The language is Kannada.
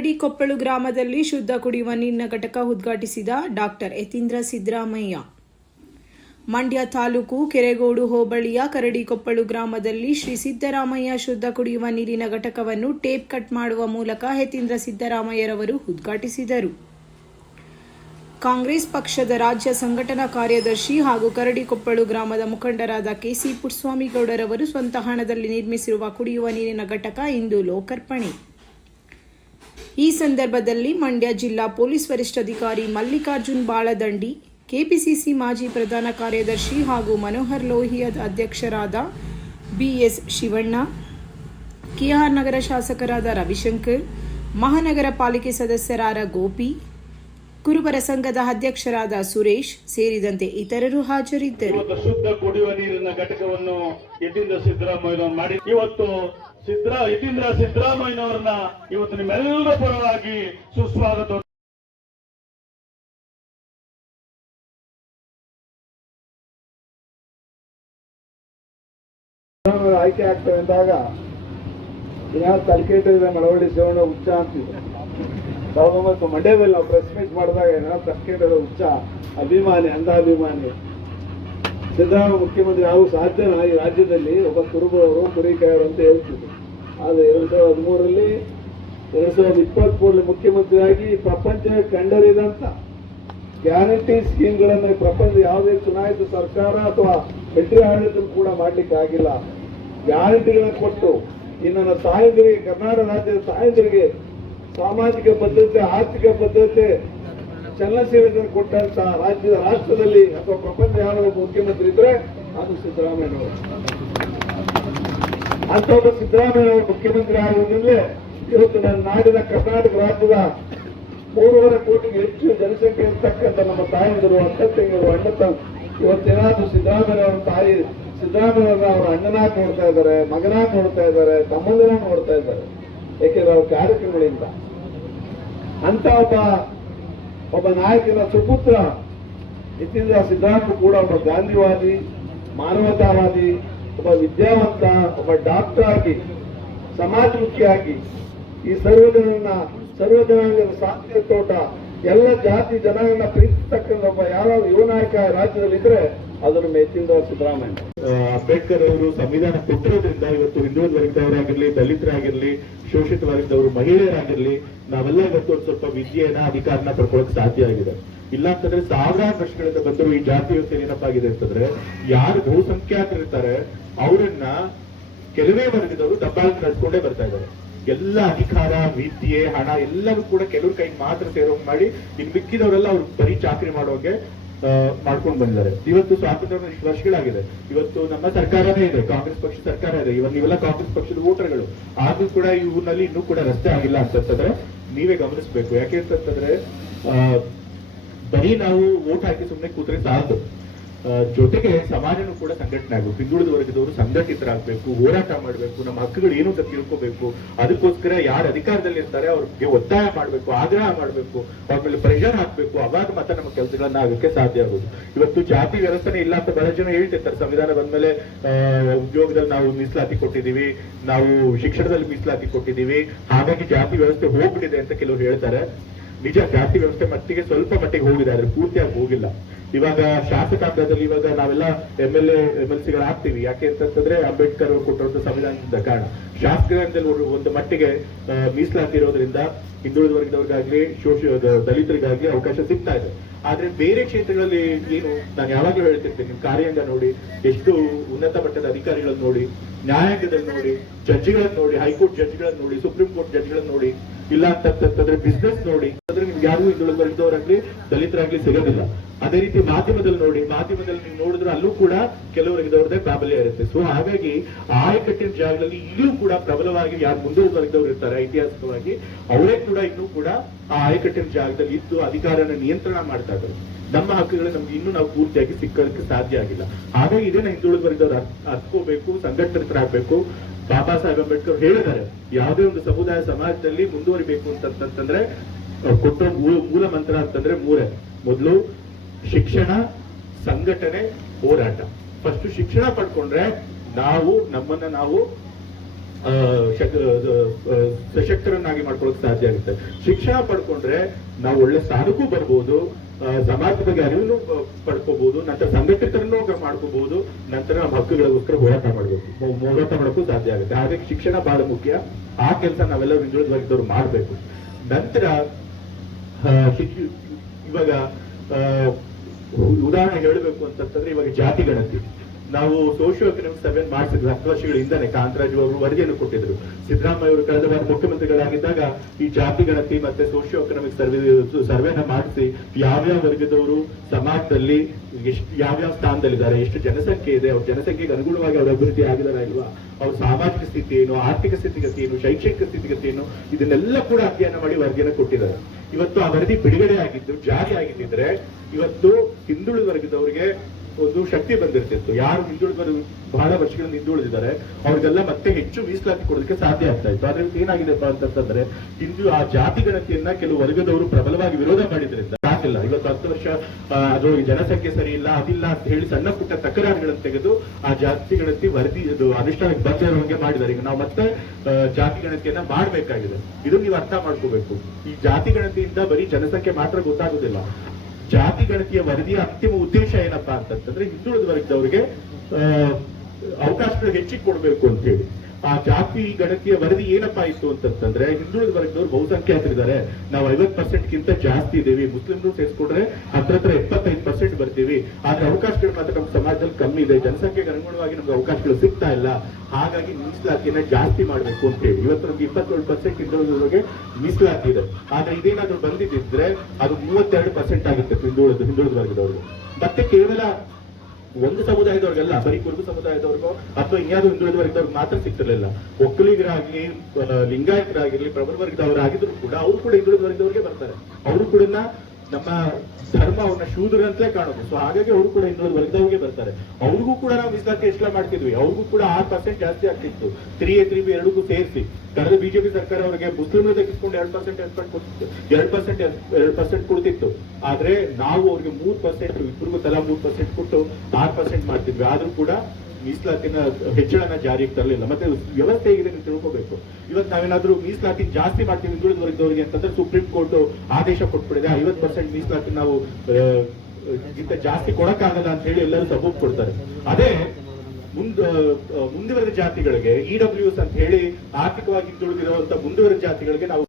ಕರಡಿಕೊಪ್ಪಳು ಗ್ರಾಮದಲ್ಲಿ ಶುದ್ಧ ಕುಡಿಯುವ ನೀರಿನ ಘಟಕ ಉದ್ಘಾಟಿಸಿದ ಡಾಕ್ಟರ್ ಯತೀಂದ್ರ ಸಿದ್ದರಾಮಯ್ಯ. ಮಂಡ್ಯ ತಾಲೂಕು ಕೆರೆಗೋಡು ಹೋಬಳಿಯ ಕರಡಿಕೊಪ್ಪಳು ಗ್ರಾಮದಲ್ಲಿ ಶ್ರೀ ಸಿದ್ದರಾಮಯ್ಯ ಶುದ್ಧ ಕುಡಿಯುವ ನೀರಿನ ಘಟಕವನ್ನು ಟೇಪ್ ಕಟ್ ಮಾಡುವ ಮೂಲಕ ಯತೀಂದ್ರ ಸಿದ್ದರಾಮಯ್ಯರವರು ಉದ್ಘಾಟಿಸಿದರು. ಕಾಂಗ್ರೆಸ್ ಪಕ್ಷದ ರಾಜ್ಯ ಸಂಘಟನಾ ಕಾರ್ಯದರ್ಶಿ ಹಾಗೂ ಕರಡಿಕೊಪ್ಪಳು ಗ್ರಾಮದ ಮುಖಂಡರಾದ ಕೆಸಿ ಪುಟ್ಟಸ್ವಾಮಿಗೌಡರವರು ಸ್ವಂತ ಹಣದಲ್ಲಿ ನಿರ್ಮಿಸಿರುವ ಕುಡಿಯುವ ನೀರಿನ ಘಟಕ ಇಂದು ಲೋಕಾರ್ಪಣೆ. ಈ ಸಂದರ್ಭದಲ್ಲಿ ಮಂಡ್ಯ ಜಿಲ್ಲಾ ಪೊಲೀಸ್ ವರಿಷ್ಠಾಧಿಕಾರಿ ಮಲ್ಲಿಕಾರ್ಜುನ್ ಬಾಳದಂಡಿ, ಕೆಪಿಸಿಸಿ ಮಾಜಿ ಪ್ರಧಾನ ಕಾರ್ಯದರ್ಶಿ ಹಾಗೂ ಮನೋಹರ್ ಲೋಹಿಯಾದ ಅಧ್ಯಕ್ಷರಾದ ಬಿಎಸ್ ಶಿವಣ್ಣ, ಕೆಆರ್ ನಗರ ಶಾಸಕರಾದ ರವಿಶಂಕರ್, ಮಹಾನಗರ ಪಾಲಿಕೆ ಸದಸ್ಯರಾದ ಗೋಪಿ, ಕುರುಬರ ಸಂಘದ ಅಧ್ಯಕ್ಷರಾದ ಸುರೇಶ್ ಸೇರಿದಂತೆ ಇತರರು ಹಾಜರಿದ್ದರು. ಶುದ್ಧ ಕುಡಿಯುವ ನೀರಿನ ಘಟಕವನ್ನು ಯತೀಂದ್ರ ಸಿದ್ದರಾಮಯ್ಯನವರು ಮಾಡಿ ಇವತ್ತು ಯತೀಂದ್ರ ಸಿದ್ದರಾಮಯ್ಯನವರನ್ನ ಇವತ್ತು ನಿಮ್ಮೆಲ್ಲರ ಪರವಾಗಿ ಸುಸ್ವಾಗತ. ಆಯ್ಕೆ ಆಗ್ತವೆ ಅಂದಾಗ ಯಾವ ತಲಕೇಟದ ಮಳವಳ್ಳಿ ಸೇವನ ಉಚ್ಚ ಅಂತಿದೆ. 1900 ಮಂಡ್ಯದಲ್ಲಿ ನಾವು ಪ್ರೆಸ್ ಮೀಟ್ ಮಾಡಿದಾಗ ಏನೋ ತಲಕೇಟದ ಉಚ್ಚ ಅಭಿಮಾನಿ, ಅಂಧಾಭಿಮಾನಿ ಸಿದ್ದರಾಮಯ್ಯ ಮುಖ್ಯಮಂತ್ರಿ ಆಗು ಸಾಧ್ಯನಾ ಈ ರಾಜ್ಯದಲ್ಲಿ? ಒಬ್ಬ ಕುರುಬರವರು ಕುರಿಕಾಯರು ಅಂತ ಹೇಳ್ತಿದ್ರು. ಆದರೆ 2013ರಲ್ಲಿ 2024 ಮುಖ್ಯಮಂತ್ರಿಯಾಗಿ ಪ್ರಪಂಚ ಕಂಡರಿದಂತ ಗ್ಯಾರಂಟಿ ಸ್ಕೀಮ್ಗಳನ್ನು ಪ್ರಪಂಚ ಯಾವುದೇ ಚುನಾಯಿತ ಸರ್ಕಾರ ಅಥವಾ ಮಿಲಿಟರಿ ಆಡಳಿತ ಕೂಡ ಮಾಡ್ಲಿಕ್ಕೆ ಆಗಿಲ್ಲ. ಗ್ಯಾರಂಟಿಗಳನ್ನು ಕೊಟ್ಟು ಇನ್ನು ತಾಯಂದಿರಿಗೆ, ಕರ್ನಾಟಕ ರಾಜ್ಯದ ತಾಯಂದಿರಿಗೆ ಸಾಮಾಜಿಕ ಭದ್ರತೆ, ಆರ್ಥಿಕ ಭದ್ರತೆ, ಚಲನಶೀಲತೆಯನ್ನು ಕೊಟ್ಟಂತ ರಾಷ್ಟ್ರದಲ್ಲಿ ಅಥವಾ ಪ್ರಪಂಚ ಯಾವ ಮುಖ್ಯಮಂತ್ರಿ ಇದ್ರೆ ಅದು ಸಿದ್ದರಾಮಯ್ಯನವರು. ಅಂತ ಒಬ್ಬ ಸಿದ್ದರಾಮಯ್ಯನವರು ಮುಖ್ಯಮಂತ್ರಿ ಆಗುವುದಲ್ಲೇ ಇವತ್ತು ನನ್ನ ನಾಡಿನ ಕರ್ನಾಟಕ ರಾಜ್ಯದ 3.5 ಕೋಟಿಗೆ ಹೆಚ್ಚು ಜನಸಂಖ್ಯೆ ಇರ್ತಕ್ಕಂಥ ನಮ್ಮ ತಾಯಂದಿರು, ಅಕ್ಕ ತಂಗಿರು, ಅಣ್ಣ ಇವತ್ತೇನಾದ್ರೂ ಸಿದ್ದರಾಮಯ್ಯನವರ ತಾಯಿ ಸಿದ್ದರಾಮಯ್ಯವ್ರನ್ನ ಅವರ ಅಣ್ಣನಾಗಿ ನೋಡ್ತಾ ಇದ್ದಾರೆ, ಮಗನಾಗಿ ನೋಡ್ತಾ ಇದ್ದಾರೆ, ತಮ್ಮಂದಿನಾಗಿ ನೋಡ್ತಾ ಇದ್ದಾರೆ. ಯಾಕೆಂದ್ರೆ ಅವ್ರ ಕಾರ್ಯಕ್ರಮಗಳಿಂದ ಅಂತ ಒಬ್ಬ ನಾಯಕನ ಸುಪುತ್ರ ಯತೀಂದ್ರ ಸಿದ್ದರಾಮಯ್ಯ ಕೂಡ ಒಬ್ಬ ಗಾಂಧಿವಾದಿ, ಮಾನವತಾವಾದಿ, ಒಬ್ಬ ವಿದ್ಯಾವಂತ, ಒಬ್ಬ ಡಾಕ್ಟರ್ ಆಗಿ, ಸಮಾಜಮುಖಿಯಾಗಿ ಈ ಸರ್ವಜನಾಂಗದ ಶಾಂತಿಯ ತೋಟ, ಎಲ್ಲ ಜಾತಿ ಜನಾಂಗನ ಪ್ರೀತಿಸ್ತಕ್ಕಂಥ ಒಬ್ಬ ಯಾವ ಯುವ ನಾಯಕ ರಾಜ್ಯದಲ್ಲಿ ಇದ್ರೆ ಅದು ನಮ್ಮ ಯತೀಂದ್ರ ಸಿದ್ದರಾಮಯ್ಯ. ಅಂಬೇಡ್ಕರ್ ಅವರು ಸಂವಿಧಾನ ಕೊಟ್ಟಿರೋದ್ರಿಂದ ಇವತ್ತು ಹಿಂದುಳಿದ ವರ್ಗದವರಾಗಿರ್ಲಿ, ದಲಿತರಾಗಿರ್ಲಿ, ಶೋಷಿತ ವರ್ಗದವರು, ಮಹಿಳೆಯರಾಗಿರ್ಲಿ, ನಾವೆಲ್ಲ ಇವತ್ತು ಒಂದು ಸ್ವಲ್ಪ ವಿದ್ಯೆಯನ್ನ, ಅಧಿಕಾರನ ಪಡ್ಕೊಳ್ಳೋಕೆ ಸಾಧ್ಯ ಆಗಿದೆ. ಇಲ್ಲ ಅಂತಂದ್ರೆ ಸಾವಿರಾರು ವರ್ಷಗಳಿಂದ ಬಂದರೂ ಈ ಜಾತಿ ವ್ಯವಸ್ಥೆ ಏನಪ್ಪ ಆಗಿದೆ ಅಂತಂದ್ರೆ, ಯಾರು ಬಹುಸಂಖ್ಯಾತರಿರ್ತಾರೆ ಅವರನ್ನ ಕೆಲವೇ ವರ್ಗದವರು ದಬ್ಬಾಳಿಕೆ ನಡೆಸ್ಕೊಂಡೇ ಬರ್ತಾ ಇದ್ದಾರೆ. ಎಲ್ಲ ಅಧಿಕಾರ, ವಿದ್ಯೆ, ಹಣ ಎಲ್ಲವೂ ಕೂಡ ಕೆಲವ್ರ ಕೈಗೆ ಮಾತ್ರ ಸೇರೋಂಗ್ ಮಾಡಿ ಇನ್ನು ಮಿಕ್ಕಿದವರೆಲ್ಲ ಅವ್ರು ಬರೀ ಚಾಕರಿ ಮಾಡೋಕೆ ಮಾಡ್ಕೊಂಡು ಬಂದಿದ್ದಾರೆ. ಇವತ್ತು ಸ್ವಾತಂತ್ರ್ಯ ವರ್ಷಗಳಾಗಿದೆ. ಇವತ್ತು ನಮ್ಮ ಸರ್ಕಾರನೇ ಇದೆ, ಕಾಂಗ್ರೆಸ್ ಪಕ್ಷ ಸರ್ಕಾರ ಇದೆ. ಇವತ್ತು ನೀವೆಲ್ಲ ಕಾಂಗ್ರೆಸ್ ಪಕ್ಷದ ವೋಟರ್ಗಳು. ಆದ್ರೂ ಕೂಡ ಈ ಊರಿನಲ್ಲಿ ಇನ್ನೂ ಕೂಡ ರಸ್ತೆ ಆಗಿಲ್ಲ ಅಂತಂದ್ರೆ ನೀವೇ ಗಮನಿಸಬೇಕು. ಯಾಕೆ ಅಂತಂದ್ರೆ ಬರೀ ನಾವು ವೋಟ್ ಹಾಕಿ ಸುಮ್ಮನೆ ಕೂತ್ರೆ ಸಾಲದು. ಜೊತೆಗೆ ಸಮಾಜನೂ ಕೂಡ ಸಂಘಟನೆ ಆಗಬೇಕು. ಹಿಂದುಳಿದ ವರ್ಗದವರು ಸಂಘಟಿತರಾಗಬೇಕು, ಹೋರಾಟ ಮಾಡಬೇಕು, ನಮ್ಮ ಹಕ್ಕುಗಳು ಏನು ಅಂತ ತಿಳ್ಕೋಬೇಕು. ಅದಕ್ಕೋಸ್ಕರ ಯಾರು ಅಧಿಕಾರದಲ್ಲಿ ಇರ್ತಾರೆ ಅವ್ರಿಗೆ ಒತ್ತಾಯ ಮಾಡಬೇಕು, ಆಗ್ರಹ ಮಾಡಬೇಕು, ಅವ್ರ ಮೇಲೆ ಪ್ರೆಷರ್ ಹಾಕಬೇಕು. ಅವಾಗ ಮಾತ್ರ ನಮ್ಮ ಕೆಲಸಗಳನ್ನ ಆಗಕ್ಕೆ ಸಾಧ್ಯ ಆಗೋದು. ಇವತ್ತು ಜಾತಿ ವ್ಯವಸ್ಥೆನೇ ಇಲ್ಲ ಅಂತ ಬಹಳ ಜನ ಹೇಳ್ತಿರ್ತಾರೆ. ಸಂವಿಧಾನ ಬಂದ್ಮೇಲೆ ಉದ್ಯೋಗದಲ್ಲಿ ನಾವು ಮೀಸಲಾತಿ ಕೊಟ್ಟಿದ್ದೀವಿ, ನಾವು ಶಿಕ್ಷಣದಲ್ಲಿ ಮೀಸಲಾತಿ ಕೊಟ್ಟಿದ್ದೀವಿ, ಹಾಗಾಗಿ ಜಾತಿ ವ್ಯವಸ್ಥೆ ಹೋಗ್ಬಿಟ್ಟಿದೆ ಅಂತ ಕೆಲವರು ಹೇಳ್ತಾರೆ. ನಿಜ, ಜಾತಿ ವ್ಯವಸ್ಥೆ ಮಟ್ಟಿಗೆ ಸ್ವಲ್ಪ ಮಟ್ಟಿಗೆ ಹೋಗಿದೆ, ಆದ್ರೆ ಪೂರ್ತಿಯಾಗಿ ಹೋಗಿಲ್ಲ. ಇವಾಗ ಶಾಸಕಾಂಗದಲ್ಲಿ ಇವಾಗ ನಾವೆಲ್ಲ MLC-ಗಳಾಗ್ತೀವಿ. ಯಾಕೆ ಅಂತಂದ್ರೆ ಅಂಬೇಡ್ಕರ್ ಅವರು ಕೊಟ್ಟಿರೋ ಸಂವಿಧಾನದಿಂದ ಕಾರಣ. ಶಾಸಕಾಂಗದಲ್ಲಿ ಒಂದು ಮಟ್ಟಿಗೆ ಮೀಸಲಾತಿ ಇರೋದ್ರಿಂದ ಹಿಂದುಳಿದ ವರ್ಗದವ್ರಿಗಾಗ್ಲಿ, ದಲಿತರಿಗಾಗ್ಲಿ ಅವಕಾಶ ಸಿಗ್ತಾ ಇದೆ. ಆದ್ರೆ ಬೇರೆ ಕ್ಷೇತ್ರಗಳಲ್ಲಿ ಏನು, ನಾನು ಯಾವಾಗಲೂ ಹೇಳ್ತಿರ್ತೀನಿ, ನಿಮ್ ಕಾರ್ಯಾಂಗ ನೋಡಿ, ಎಷ್ಟು ಉನ್ನತ ಮಟ್ಟದ ಅಧಿಕಾರಿಗಳನ್ನ ನೋಡಿ, ನ್ಯಾಯಾಂಗದಲ್ಲಿ ನೋಡಿ, ಜಡ್ಜ್ಗಳನ್ನ ನೋಡಿ, ಹೈಕೋರ್ಟ್ ಜಡ್ಜ್ಗಳನ್ನ ನೋಡಿ, ಸುಪ್ರೀಂ ಕೋರ್ಟ್ ಜಡ್ಜ್ಗಳನ್ನ ನೋಡಿ, ಇಲ್ಲ ಅಂತಂದ್ರೆ ಬಿಸ್ನೆಸ್ ನೋಡಿ, ಅಂದ್ರೆ ನಿಮ್ಗೆ ಯಾರಿಗೂ ಹಿಂದುಳಿದ ವರ್ಗದವರಾಗ್ಲಿ, ದಲಿತರಾಗ್ಲಿ ಸಿಗೋದಿಲ್ಲ. ಅದೇ ರೀತಿ ಮಾಧ್ಯಮದಲ್ಲಿ ನೋಡಿ, ಮಾಧ್ಯಮದಲ್ಲಿ ನೀವು ನೋಡಿದ್ರೆ ಅಲ್ಲೂ ಕೂಡ ಕೆಲವರಿಗಿದವ್ರದೇ ಪ್ರಾಬಲ್ಯ ಇರುತ್ತೆ. ಸೊ ಹಾಗಾಗಿ ಆಯಕಟ್ಟಿನ ಜಾಗದಲ್ಲಿ ಈಗಲೂ ಕೂಡ ಪ್ರಬಲವಾಗಿ ಯಾರು ಮುಂದುವರೆದ ವರ್ಗದವ್ರು ಇರ್ತಾರೆ ಐತಿಹಾಸಿಕವಾಗಿ, ಅವರೇ ಕೂಡ ಇನ್ನೂ ಕೂಡ ಆ ಆಯಕಟ್ಟಿನ ಜಾಗದಲ್ಲಿ ಇದ್ದು ಅಧಿಕಾರನ ನಿಯಂತ್ರಣ ಮಾಡ್ತಾ ಇದ್ದಾರೆ. ನಮ್ಮ ಹಕ್ಕುಗಳು ನಮ್ಗೆ ಇನ್ನೂ ನಾವು ಪೂರ್ತಿಯಾಗಿ ಸಿಕ್ಕೋದಕ್ಕೆ ಸಾಧ್ಯ ಆಗಿಲ್ಲ. ಹಾಗಾಗಿ ಇದನ್ನ ಹಿಂದುಳಿದ ವರ್ಗದವ್ರು ಅರ್ಸ್ಕೋಬೇಕು, ಸಂಘಟಿತರಾಗಬೇಕು. ಬಾಬಾ ಸಾಹೇಬ್ ಅಂಬೇಡ್ಕರ್ ಹೇಳಿದ್ದಾರೆ, ಯಾವುದೇ ಒಂದು ಸಮುದಾಯ ಸಮಾಜದಲ್ಲಿ ಮುಂದುವರಿಬೇಕು ಅಂತಂದ್ರೆ ಕೊಟ್ಟ ಮೂಲ ಮಂತ್ರ ಅಂತಂದ್ರೆ ಮೂರೇ. ಮೊದಲು ಶಿಕ್ಷಣ, ಸಂಘಟನೆ, ಹೋರಾಟ. ಫಸ್ಟ್ ಶಿಕ್ಷಣ ಪಡ್ಕೊಂಡ್ರೆ ನಾವು ನಮ್ಮನ್ನ ನಾವು ಸಶಕ್ತರನ್ನಾಗಿ ಮಾಡ್ಕೊಳ್ಳೋಕೆ ಸಾಧ್ಯ ಆಗುತ್ತೆ. ಶಿಕ್ಷಣ ಪಡ್ಕೊಂಡ್ರೆ ನಾವು ಒಳ್ಳೆ ಸ್ಥಾನಕ್ಕೂ ಬರ್ಬೋದು, ಸಮಾಜದ ಬಗ್ಗೆ ಅರಿವನ್ನು ಪಡ್ಕೋಬಹುದು, ನಂತರ ಸಂಘಟಿತರನ್ನು ಮಾಡ್ಕೋಬಹುದು, ನಂತರ ನಮ್ಮ ಹಕ್ಕುಗಳಿಗೋಸ್ಕರ ಹೋರಾಟ ಮಾಡೋಕ್ಕೂ ಸಾಧ್ಯ ಆಗುತ್ತೆ. ಹಾಗಾಗಿ ಶಿಕ್ಷಣ ಬಹಳ ಮುಖ್ಯ. ಆ ಕೆಲಸ ನಾವೆಲ್ಲರೂ ಹಿಂದುಳಿದ ವರ್ಗದವ್ರು ಮಾಡ್ಬೇಕು. ನಂತರ ಇವಾಗ ಉದಾಹರಣೆ ಹೇಳಬೇಕು ಅಂತಂದ್ರೆ, ಇವಾಗ ಜಾತಿ ಗಣತಿ ನಾವು ಸೋಶಿಯೋ ಎಕನಾಮಿಕ್ ಸರ್ವೆ ಮಾಡಿಸಿದ್ವಿ 10 ವರ್ಷಗಳ ಹಿಂದನೆ. ಕಾಂತರಾಜು ಅವರು ವರದಿಯನ್ನು ಕೊಟ್ಟಿದ್ರು. ಸಿದ್ದರಾಮಯ್ಯ ಅವರು ಕಳೆದ ಬಾರಿ ಮುಖ್ಯಮಂತ್ರಿಗಳಾಗಿದ್ದಾಗ ಈ ಜಾತಿ ಗಣತಿ ಮತ್ತೆ ಸೋಶಿಯೋ ಎಕನಾಮಿಕ್ ಸರ್ವೆನ ಮಾಡಿಸಿ ಯಾವ್ಯಾವ ವರ್ಗದವರು ಸಮಾಜದಲ್ಲಿ ಯಾವ್ಯಾವ ಸ್ಥಾನದಲ್ಲಿದ್ದಾರೆ, ಎಷ್ಟು ಜನಸಂಖ್ಯೆ ಇದೆ, ಅವ್ರ ಜನಸಂಖ್ಯೆಗೆ ಅನುಗುಣವಾಗಿ ಅವ್ರ ಅಭಿವೃದ್ಧಿ ಆಗಿದಾರ ಇಲ್ವಾ, ಅವ್ರ ಸಾಮಾಜಿಕ ಸ್ಥಿತಿ ಏನು, ಆರ್ಥಿಕ ಸ್ಥಿತಿಗತಿ ಏನು, ಶೈಕ್ಷಣಿಕ ಸ್ಥಿತಿಗತಿ ಏನು, ಇದನ್ನೆಲ್ಲ ಕೂಡ ಅಧ್ಯಯನ ಮಾಡಿ ವರದಿಯನ್ನು ಕೊಟ್ಟಿದ್ದಾರೆ. ಇವತ್ತು ಆ ವರದಿ ಬಿಡುಗಡೆ ಆಗಿದ್ದು, ಜಾರಿ ಆಗಿದ್ದಿದ್ರೆ ಇವತ್ತು ಹಿಂದುಳಿದ ವರ್ಗದವರಿಗೆ ಒಂದು ಶಕ್ತಿ ಬಂದಿರ್ತಿತ್ತು. ಯಾರು ಹಿಂದುಳಿದ ಬಹಳ ವರ್ಷಗಳಿಂದ ಹಿಂದುಳಿದಿದ್ದಾರೆ ಅವ್ರಿಗೆಲ್ಲ ಮತ್ತೆ ಹೆಚ್ಚು ಮೀಸಲಾತಿ ಕೊಡೋದಕ್ಕೆ ಸಾಧ್ಯ ಆಗ್ತಾ ಇತ್ತು. ಆದ್ರೆ ಏನಾಗಿದೆಪ್ಪ ಅಂತಂದ್ರೆ, ಆ ಜಾತಿ ಗಣತಿಯನ್ನ ಕೆಲವು ವರ್ಗದವರು ಪ್ರಬಲವಾಗಿ ವಿರೋಧ ಮಾಡಿದ್ರಿಂದ ಸಾಕಿಲ್ಲ. ಇವತ್ತು 10 ವರ್ಷ ಅದು ಜನಸಂಖ್ಯೆ ಸರಿ ಇಲ್ಲ, ಅದಿಲ್ಲ ಅಂತ ಹೇಳಿ ಸಣ್ಣ ಪುಟ್ಟ ತಕರಾರುಗಳನ್ನು ತೆಗೆದು ಆ ಜಾತಿ ಗಣತಿ ವರದಿ ಅನುಷ್ಠಾನಕ್ಕೆ ಬಂದಿರುವಂಗೆ ಮಾಡಿದ್ದಾರೆ. ಈಗ ನಾವು ಮತ್ತೆ ಜಾತಿ ಗಣತಿಯನ್ನ ಮಾಡಬೇಕಾಗಿದೆ. ಇದನ್ನ ನೀವು ಅರ್ಥ ಮಾಡ್ಕೋಬೇಕು. ಈ ಜಾತಿ ಗಣತಿಯಿಂದ ಬರೀ ಜನಸಂಖ್ಯೆ ಮಾತ್ರ ಗೊತ್ತಾಗುದಿಲ್ಲ. ಜಾತಿ ಗಣತಿಯ ವರದಿಯ ಅಂತಿಮ ಉದ್ದೇಶ ಏನಪ್ಪಾ ಅಂತಂದ್ರೆ, ಹಿಂದುಳಿದ ವರ್ಗದವರಿಗೆ ಅವಕಾಶಗಳು ಹೆಚ್ಚಿಗೆ ಕೊಡಬೇಕು ಅಂತ ಹೇಳಿ. ಆ ಜಾತಿ ಗಣತಿಯ ವರದಿ ಏನಪ್ಪಾ ಇತ್ತು ಅಂತಂದ್ರೆ, ಹಿಂದುಳಿದ ವರ್ಗದವರು ಬಹುಸಂಖ್ಯಾತರಿದ್ದಾರೆ, ನಾವು 50%ಗಿಂತ ಜಾಸ್ತಿ ಇದ್ದೀವಿ, ಮುಸ್ಲಿಮ್ರು ಸೇರಿಸ್ಕೊಂಡ್ರೆ ಹತ್ರ 75% ಬರ್ತೀವಿ, ಆದ್ರೆ ಅವಕಾಶಗಳು ಮಾತ್ರ ನಮ್ಮ ಸಮಾಜದಲ್ಲಿ ಕಮ್ಮಿ ಇದೆ, ಜನಸಂಖ್ಯೆಗೆ ಅನುಗುಣವಾಗಿ ನಮ್ಗೆ ಅವಕಾಶಗಳು ಸಿಗ್ತಾ ಇಲ್ಲ, ಹಾಗಾಗಿ ಮೀಸಲಾತಿಯನ್ನ ಜಾಸ್ತಿ ಮಾಡ್ಬೇಕು ಅಂತ ಹೇಳಿ ಇವತ್ತು ನಮ್ಗೆ 27% ಹಿಂದುಳಿದವರಿಗೆ ಮೀಸಲಾತಿ ಇದೆ. ಆದ್ರೆ ಇದೇನಾದ್ರೂ ಬಂದಿದ್ರೆ ಅದು 32% ಆಗುತ್ತೆ ಹಿಂದುಳಿದ ವರ್ಗದವ್ರಿಗೆ. ಮತ್ತೆ ಕೇವಲ ಒಂದು ಸಮುದಾಯದವ್ರಿಗೆಲ್ಲ, ಬರೀ ಕುರುಬ ಸಮುದಾಯದವ್ರಿಗೋ ಅಥವಾ ಇನ್ಯಾವುದೋ ಹಿಂದುಳಿದ ವರ್ಗದವ್ರಿಗೆ ಮಾತ್ರ ಸಿಗ್ತಿರ್ಲಿಲ್ಲ. ಒಕ್ಕಲಿಗರಾಗ್ಲಿ, ಲಿಂಗಾಯತರಾಗಿರ್ಲಿ, ಪ್ರಬಲ ವರ್ಗದವರಾಗಿದ್ರು ಕೂಡ ಅವರು ಕೂಡ ಹಿಂದುಳಿದ ವರ್ಗದವ್ರಿಗೆ ಬರ್ತಾರೆ. ಅವರು ಕೂಡ ನಮ್ಮ ಧರ್ಮ ಅವ್ರನ್ನ ಶೂದ್ರ ಅಂತಲೇ ಕಾಣೋದು. ಸೊ ಹಾಗಾಗಿ ಅವರು ಕೂಡ ಹಿಂದುಳಿದ ವರ್ಗದವ್ರಿಗೆ ಬರ್ತಾರೆ. ಅವ್ರಿಗೂ ಕೂಡ ನಾವು ಮೀಸಲಾತಿ ಹೆಚ್ಚಳ ಮಾಡ್ತಿದ್ವಿ. ಅವ್ರಿಗೂ ಕೂಡ 6% ಜಾಸ್ತಿ ಆಗ್ತಿತ್ತು. 3A 3B ಎರಡಕ್ಕೂ ಸೇರಿಸಿ. ಕಳೆದ ಬಿಜೆಪಿ ಸರ್ಕಾರ ಅವರಿಗೆ ಮುಸ್ಲಿಮರು ತೆಗೆದುಕೊಂಡು 2% ಕೊಡ್ತಿತ್ತು. ಆದ್ರೆ ನಾವು ಅವ್ರಿಗೆ 3%, ಇಬ್ಬರಿಗೂ ತಲಾ 3% ಕೊಟ್ಟು 6% ಮಾಡ್ತಿದ್ವಿ. ಆದ್ರೂ ಕೂಡ ಮೀಸಲಾತಿನ ಹೆಚ್ಚಳನ ಜಾರಿಗೆ ತರಲಿಲ್ಲ. ಮತ್ತೆ ವ್ಯವಸ್ಥೆ ಹೇಗಿದೆ ನೀವು ತಿಳ್ಕೋಬೇಕು. ಇವತ್ತು ನಾವೇನಾದ್ರೂ ಮೀಸಲಾತಿ ಜಾಸ್ತಿ ಮಾಡ್ತೀವಿ ಹಿಂದುಳಿದ ವರ್ಗದವರಿಗೆ ಅಂತಂದ್ರೆ ಸುಪ್ರೀಂ ಕೋರ್ಟ್ ಆದೇಶ ಕೊಟ್ಬಿಡಿದೆ, 50% ಮೀಸಲಾತಿ ನಾವು ಗಿಂತ ಜಾಸ್ತಿ ಕೊಡಕ್ಕಾಗಲ್ಲ ಅಂತ ಹೇಳಿ ಎಲ್ಲರೂ ಸಬೂಬ್ ಕೊಡ್ತಾರೆ. ಅದೇ ಮುಂದುವರೆದ ಜಾತಿಗಳಿಗೆ EWS ಅಂತ ಹೇಳಿ ಆರ್ಥಿಕವಾಗಿ ಹಿಂದುಳಿದಿರುವಂತಹ ಮುಂದುವರೆದ ಜಾತಿಗಳಿಗೆ ನಾವು